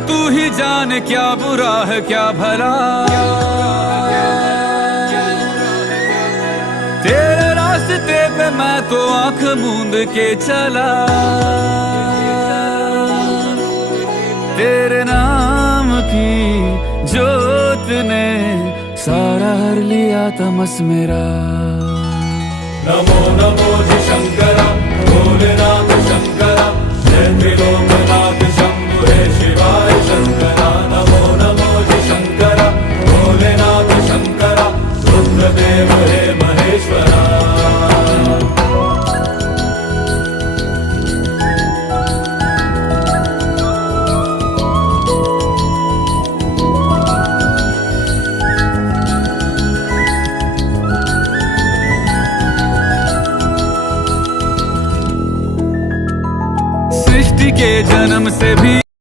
तू ही जान क्या बुरा है क्या भला। तेरे रास्ते पे मैं तो आंख मूंद के चला, तेरे नाम की जोत ने सारा हर लिया तमस मेरा। नमो नमो जी शंकरा भोलेनाथ शंकरा, जय त्रिलोकनाथ शंभु हे शिवाय शंकरा। नमो नमो जी शंकरा भोलेनाथ शंकरा, रुद्रदेव हे महेश्वरा। सृष्टि के जन्म से भी